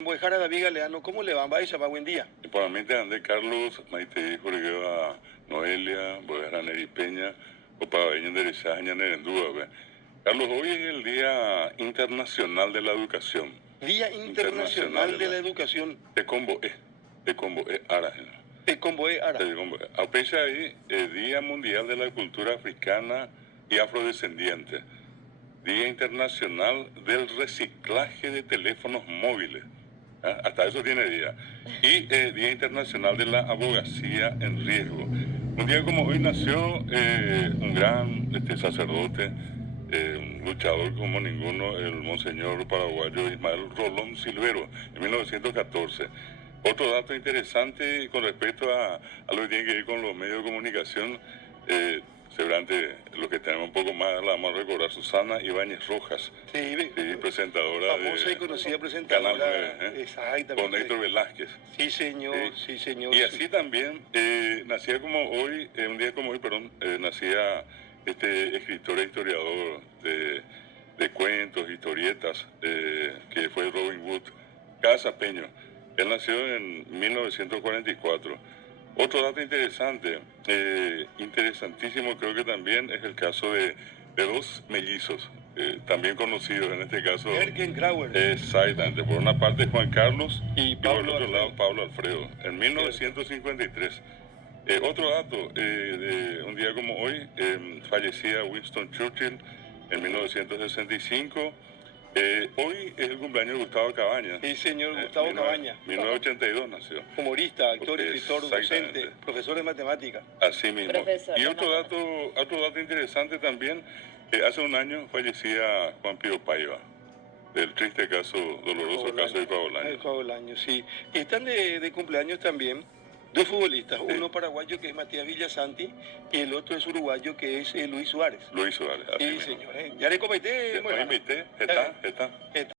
Buejara David Galeano, ¿cómo le va? Vaya, buen día. Igualmente Andrés Carlos, Maite Jorge Noelia, Buejara Neri Peña, Opa Beña Derechaña Nerendúa. Carlos, hoy es el Día Internacional de la Educación. Día Internacional de la Educación. Te combo ara. Te convoé ahora. A pesar ahí, el Día Mundial de la Cultura Africana y Afrodescendiente. Día Internacional del Reciclaje de Teléfonos Móviles. Hasta eso tiene día. Y Día Internacional de la Abogacía en Riesgo. Un día como hoy nació un gran sacerdote, un luchador como ninguno, el monseñor paraguayo Ismael Rolón Silvero, en 1914. Otro dato interesante con respecto a lo que tiene que ver con los medios de comunicación, seguramente lo que tenemos un poco más, la vamos a recordar, Susana Ibáñez Rojas, Sí, presentadora famosa de y conocida presentadora. Canal 9, Exactamente. con Héctor Velázquez. Sí, señor, sí, señor. Y así también, nacía como hoy, un día como hoy, perdón, nacía este escritor e historiador de cuentos, historietas, que fue Robin Wood Casapeño. Él nació en 1944. Otro dato interesante, interesantísimo creo que también es el caso de dos mellizos, también conocidos en este caso. Erkenkrauer. Exactamente, por una parte Juan Carlos Y por el Pablo otro Alfredo. lado Pablo Alfredo, en 1953. Otro dato, de un día como hoy, fallecía Winston Churchill en 1965. Hoy es el cumpleaños de Gustavo Cabañas. Sí, señor, Gustavo Cabañas. 1982 nació. Humorista, actor, escritor, Exactamente. docente, profesor de matemáticas. Así mismo. Profesor Y de otro dato interesante también, hace un año fallecía Juan Pío Paiva, del triste caso, doloroso caso de Pablo El Bolaño, sí. Y están de cumpleaños también dos futbolistas, uno paraguayo que es Matías Villasanti y el otro es uruguayo que es Luis Suárez. Luis Suárez. Sí, señor. Ya le comenté. Me invité, está.